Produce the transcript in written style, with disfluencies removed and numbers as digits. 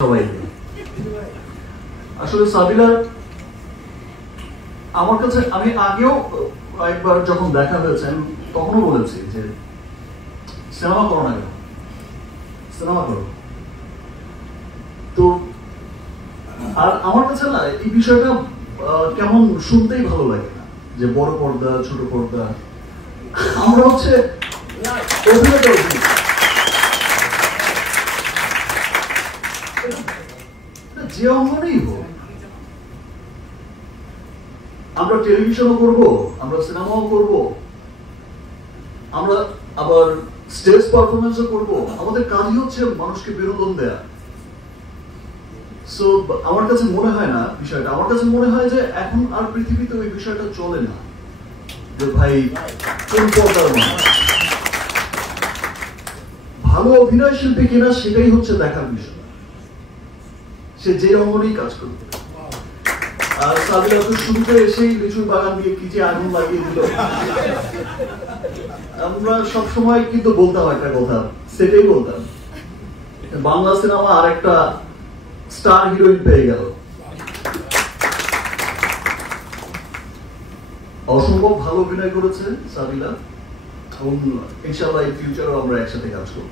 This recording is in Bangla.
সবাইকে আসলে সাবিলা আমার কাছে, আমি আগেও একবার যখন দেখা হয়েছে আমি তখনও বলেছি যে সিনেমা করো না, কেন সিনেমা করো। তো আর আমার কাছে না এই বিষয়টা কেমন শুনতেই ভালো লাগে না যে বড় পর্দা ছোট পর্দা। আমরা হচ্ছে অভিনেতা, যে অঙ্গনেই হোক, আমরা টেলিভিশনও করব, আমরা সিনেমাও করব, আমরা আবার স্টেজ পারফরমেন্সও করব। আমাদের কাজই হচ্ছে মানুষকে বিনোদন দেয়া। সো আমার কাছে মনে হয় না বিষয়টা, আমার কাছে মনে হয় যে এখন আর পৃথিবীতে ওই বিষয়টা চলে না যে ভাই কোন পর্দার মানুষ ভালো অভিনয় শিল্পী কিনা সেটাই হচ্ছে দেখার বিষয়, সে যে অঙ্গনেই কাজ করবে। আর সাবিলা তো শুরুতে এসেই লিচুর বাগান দিয়ে কি যে আগুন লাগিয়ে দিল। আমরা সবসময় কিন্তু বলতাম একটা কথা, সেটাই বলতাম, বাংলা সিনেমা আর একটা স্টার হিরোইন পেয়ে গেল। অসম্ভব ভালো অভিনয় করেছে সাবিলা এবং ইনশাআল্লাহ এই ফিউচারেও আমরা একসাথে কাজ করব।